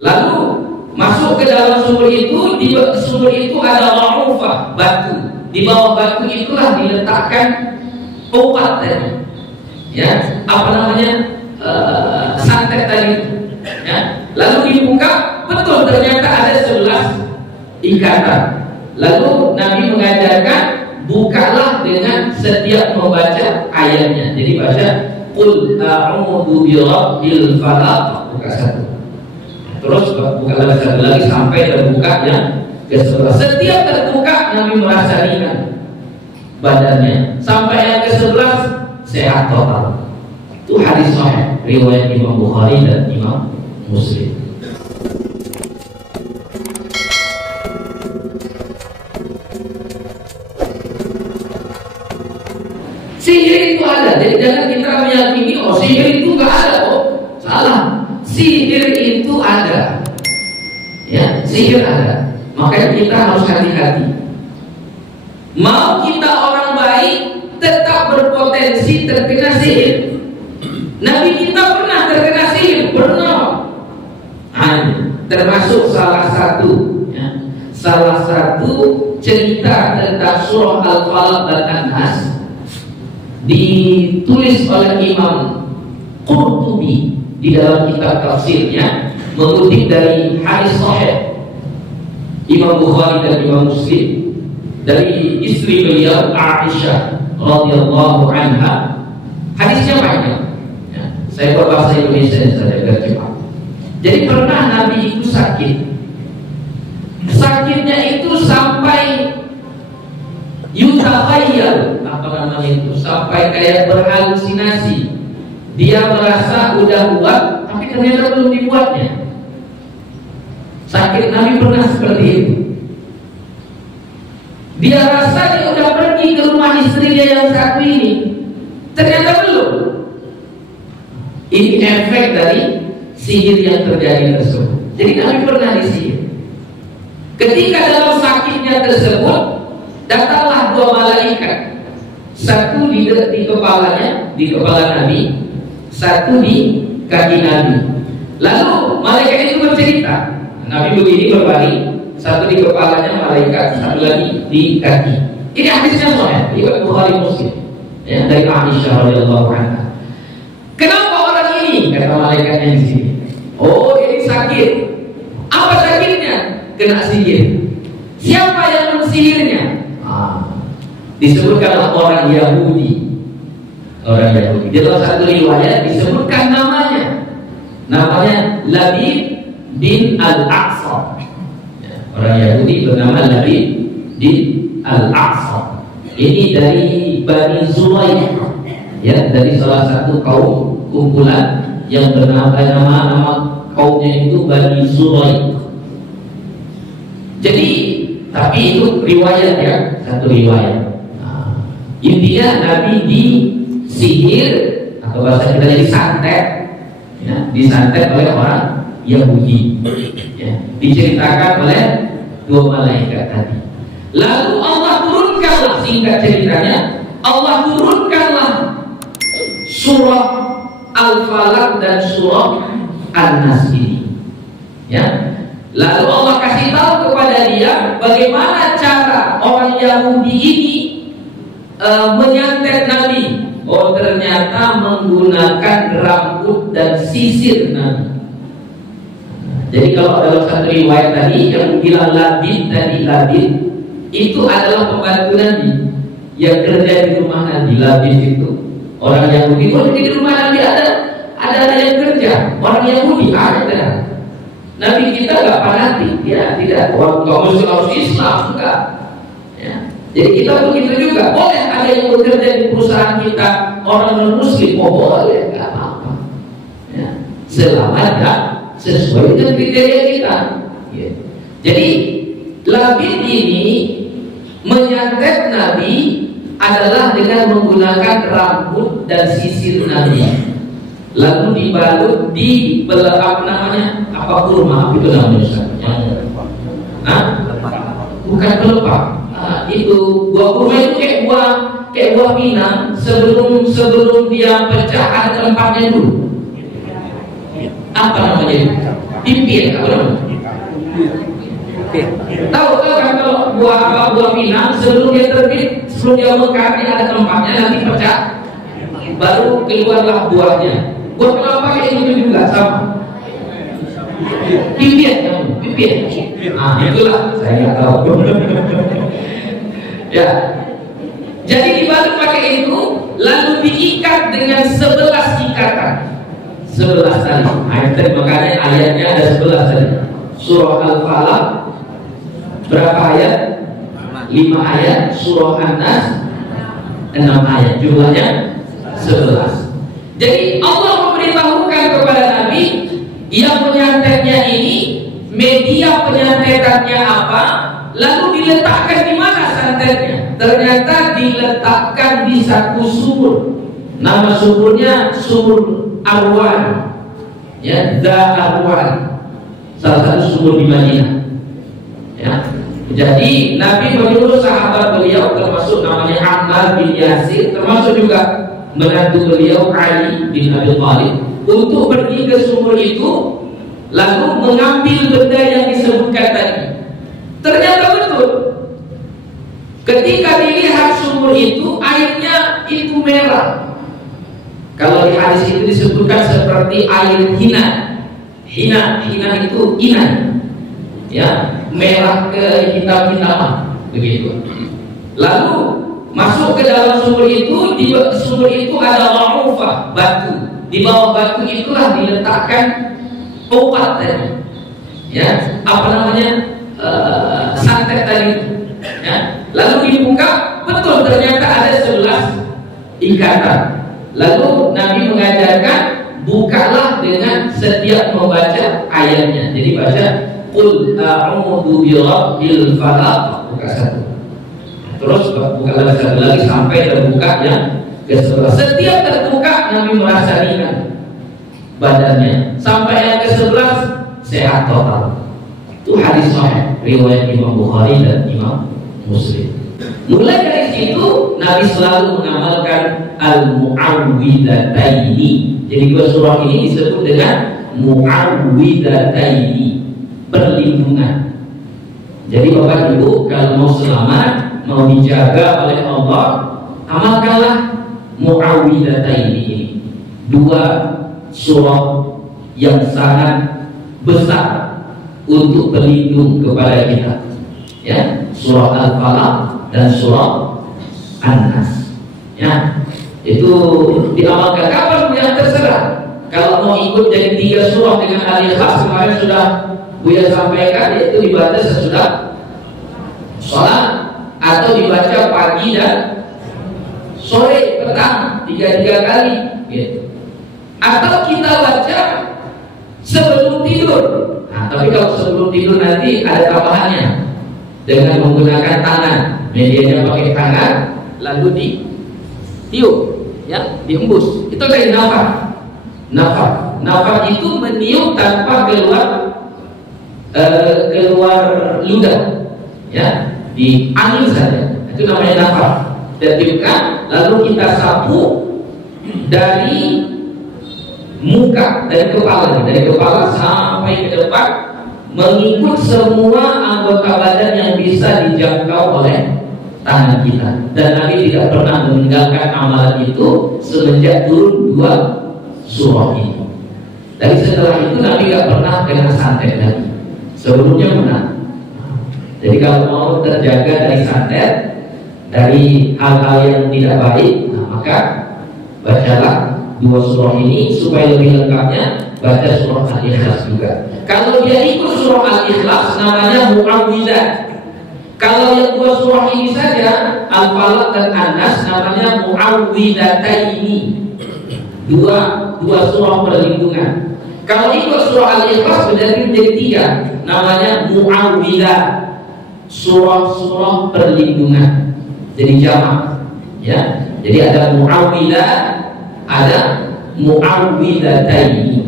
Lalu masuk ke dalam sumur itu, di sumur itu ada ra'ufah, batu. Di bawah batu itulah diletakkan obat tadi. Ya, apa namanya? Santet tadi. Ya. Lalu dibuka, betul ternyata ada 11 ikatan. Lalu Nabi mengajarkan bukalah dengan setiap membaca ayatnya. Jadi baca Qul a'udzu birabbil falaq, buka satu. Terus bukalah satu lagi sampai terbuka yang ke-11. Setiap terbuka Nabi merasa ringan badannya. Sampai yang ke-11 sehat total. Itu hadis sahih riwayat Imam Bukhari dan Imam Muslim. Sihir itu ada, jadi jangan kita meyakini oh sihir itu nggak ada, oh salah. Sihir itu ada, ya sihir ada. Makanya kita harus hati-hati. Mau kita orang baik, tetap berpotensi terkena sihir. Nabi kita pernah terkena sihir, pernah. Termasuk salah satu cerita tentang surah Al-Falaq dan An-Nas ditulis oleh Imam Qurtubi di dalam kitab tafsirnya, mengutip dari hadis sahih Imam Bukhari dan Imam Muslim dari istri beliau Aisyah radhiyallahu anha. Hadisnya banyak. Ya, saya berbahasa Indonesia saja biar cepat. Jadi pernah Nabi itu sakit. Sakitnya itu sampai yutahayyal, apa namanya itu, sampai kayak berhalusinasi. Dia merasa udah buat, tapi ternyata belum dibuatnya. Sakit Nabi pernah seperti itu. Dia rasa dia udah pergi ke rumah istrinya yang satu ini, ternyata belum. Ini efek dari sihir yang terjadi tersebut. Jadi Nabi pernah disihir. Ketika dalam sakitnya tersebut, datanglah 2 malaikat. Satu di kepalanya, di kepala Nabi, satu di kaki Nabi. Lalu malaikat itu bercerita. Nabi begini berbaring, satu di kepalanya malaikat, satu lagi di kaki. Ini hadisnya sahih, riwayat Bukhari Muslim. Ya, dari Aisyah radhiyallahu anha. Kenapa orang ini, kata malaikatnya di sini? Oh, ini sakit. Apa sakitnya? Kena sihir. Siapa yang mensihirnya? Disebutkanlah orang Yahudi. Orang Yahudi. Di dalam satu riwayat disebutkan namanya. Namanya Labid bin Al-Aqsa. Orang Yahudi bernama Labid bin Al-Aqsa. Ini dari Bani Zulaykh. Ya, dari salah satu kaum kumpulan yang bernama nama kaumnya itu Bani Zulaykh. Jadi, tapi itu riwayat ya, satu riwayat. Intinya Nabi disihir atau bahasa kita jadi santet, ya, disantet oleh orang Yahudi. Ya, diceritakan oleh 2 malaikat tadi. Lalu Allah turunkanlah, singkat ceritanya, Allah turunkanlah surah Al-Falaq dan surah An-Nas ini. Ya. Lalu Allah kasih tahu kepada dia bagaimana cara orang Yahudi ini menyantet Nabi. Oh, ternyata menggunakan rambut dan sisir Nabi. Jadi kalau dalam satu riwayat tadi yang bilang Labid tadi, Labid itu adalah pembantu Nabi yang kerja di rumah Nabi. Labid itu orang Yahudi. Oh, di rumah Nabi ada yang kerja orang Yahudi, ada. Nabi kita nggak fanatik, ya tidak. Kalau harus Islam enggak. Ya. Jadi kita begitu juga. Boleh ada yang bekerja di perusahaan kita orang non Muslim, boleh, nggak apa-apa. Ya. Selama tidak sesuai dengan kriteria kita. Ya. Jadi Labid ini menyantet Nabi adalah dengan menggunakan rambut dan sisir Nabi. Lalu dibalut di apa kurma itu namanya Ustaz? Bukan pelepah. Itu buah kurma itu kayak buah pinang, sebelum dia pecah ada tempatnya dulu. Apa namanya itu? Pimpin, apa namanya? Tahu kan kalau buah pinang sebelum dia terbit, sebelum dia mekar, dia ada tempatnya, nanti pecah, baru keluarlah buahnya. Buah kelapa kayak gitu juga sama. Pimpin. Ah, itulah saya nggak tahu. Ya. Jadi dibalut pakai itu, lalu diikat dengan 11 ikatan. 11 tali. Ayat makanya ayatnya ada 11 tali. Surah Al-Falaq berapa ayat? 5 ayat. Surah An-Nas 6 ayat. Jumlahnya 11. Jadi Allah memberitahukan kepada Nabi yang penyantetnya ini, media penyantetannya apa, lalu diletakkan di mana santetnya. Ternyata diletakkan di satu sumur. Nama sumurnya sumur Arwan, ya, Arwan, salah satu sumur di Madinah. Ya. Jadi Nabi menyuruh sahabat beliau, termasuk namanya Ammar bin Yasir, termasuk juga menantu beliau Ali bin Abi Thalib, untuk pergi ke sumur itu, lalu mengambil benda yang disebutkan tadi. Ternyata betul. Ketika dilihat sumur itu, airnya itu merah. Kalau di hadis itu disebutkan seperti air hina. Hina itu inan, ya, merah ke hitam-hitaman, begitu. Lalu masuk ke dalam sumur itu, di sumur itu ada ma'ufah, batu. Di bawah batu itulah diletakkan obat tadi, ya, apa namanya, santet tadi, ya. Lalu dibuka, betul ternyata ada 11 ikatan. Lalu Nabi mengajarkan, bukalah dengan setiap membaca ayatnya. Jadi baca Qul a'udzu birabbil falaq, buka satu. Terus buka lagi satu lagi sampai terbuka yang ke-11. Setiap terbuka Nabi merasa ringan badannya. Sampai yang ke-11 sehat total. Itu hadis sahih riwayat Imam Bukhari dan Imam Muslim. Mulai dari situ Nabi selalu mengamalkan al-mu'awwidataini. Jadi dua surah ini disebut dengan mu'awwidataini, perlindungan. Jadi Bapak Ibu kalau mau selamat, mau dijaga oleh Allah, amalkanlah mu'awwidataini ini. Dua surah yang sangat besar untuk berlindung kepada kita, ya, surah Al-Falaq dan surah An-Nas, ya. Itu diamalkan kapan yang terserah. Kalau mau ikut jadi 3 surah dengan Al-Ikhlas, kemarin sudah Buya sampaikan, yaitu dibaca sesudah sholat atau dibaca pagi dan sore, petang, 3 kali, gitu. Atau kita baca sebelum tidur. Nah, tapi kalau sebelum tidur nanti ada tambahannya dengan menggunakan tangan, medianya pakai tangan, lalu ditiup, ya, diembus. Itu dari nafas. Nafas itu meniup tanpa keluar ludah, ya, diambil saja. Itu namanya nafas. Dan tiupkan, lalu kita sapu dari muka, dari kepala sampai ke depan, mengikut semua anggota badan yang bisa dijangkau oleh tangan kita. Dan Nabi tidak pernah meninggalkan amalan itu semenjak turun 2 surah ini. Tapi setelah itu Nabi tidak pernah kena santet lagi. Sebelumnya pernah. Jadi kalau mau terjaga dari santet, dari hal-hal yang tidak baik, nah, maka bacalah 2 surah ini. Supaya lebih lengkapnya, baca surah Al-Ikhlas juga. Kalau dia ikut surah Al-Ikhlas, namanya mu'awwidzah. Kalau yang 2 surah ini saja, Al-Falaq dan An-Nas, namanya mu'awwidataini, dua surah perlindungan. Kalau ikut surah Al-Ikhlas berarti menjadi 3, namanya mu'awwidzah, surah-surah perlindungan. Jadi jamak, ya. Jadi ada mu'awwidzah, ada mu'awwidataini.